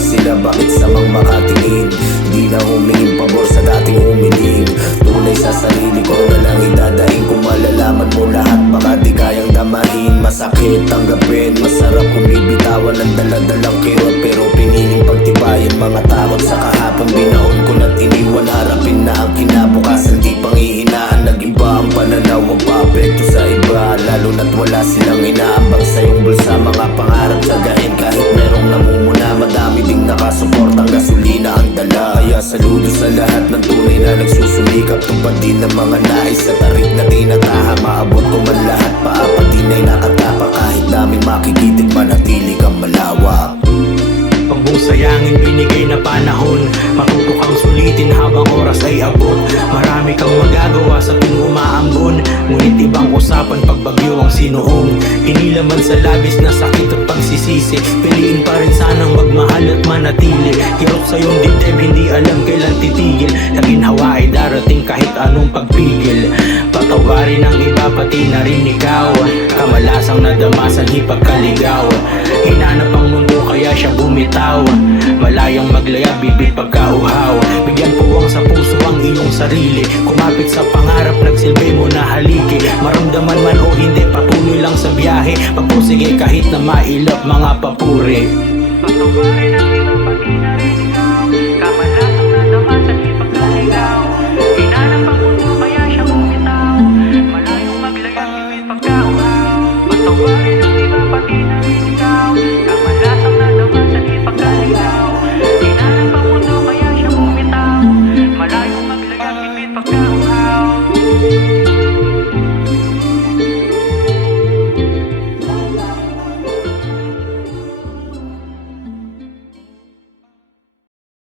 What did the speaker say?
sila, bakit samang makatingin? Di na humingin pabor sa dating humiling. Tunay sa sarili ko na lang idadaing. Kung malalaman mo lahat, baka di kayang damahin. Masakit tanggapin, masarap kung bibitawan ang daladalang kirot. Pero piniling pagtibayan mga takot sa kahapon. Binaon ko na't iniwan, harapin na ang kinabukasan. Di panghihinaan, nag-iba ang pananaw, ang paapekto sa iba. Lalo na't wala silang inaabang sa iyong bulsa. Mga pangarap tiyagain kahit merong namumuna. Madami ding nakasuportang gasolina ang dala. Kaya saludo sa lahat ng tunay na nagsusumikap. Tupad din ng mga nais sa tarik na tinataha. Maabot ko man lahat, paapat din ay nakatapa. Kahit daming makikitit, manatili kang malawak. Pag mong sayangin binigay na panahon, matuto kang sulitin habang oras ay abot. Marami kang magagawa sa tuwing umaambon, ngunit ibang usapan pag bagyo ang sinuong. Inilaman sa labis na sakit at pagsisisi, piliin pa rin sanang magmahal at manatili. Hirap sa iyong dibdib, hindi alam kailan titigil. Naginhawa ay darating kahit anong pagpigil. Patawarin ang iba, pati na rin ikaw. Kamalasang nadamasan, hipagkaligaw. Hinanap ang mundo kaya siya bumitaw. Malayang maglaya, bibig pagkauhaw. Bigyan puwang sa puso ang iyong sarili. Kumapit sa pangarap, nagsilbi mo na haligi. Maramdaman man o hindi, patuloy lang sa biyahe. Pagpusige kahit na mailap mga papuri. Patawarin ang iba, pati na rin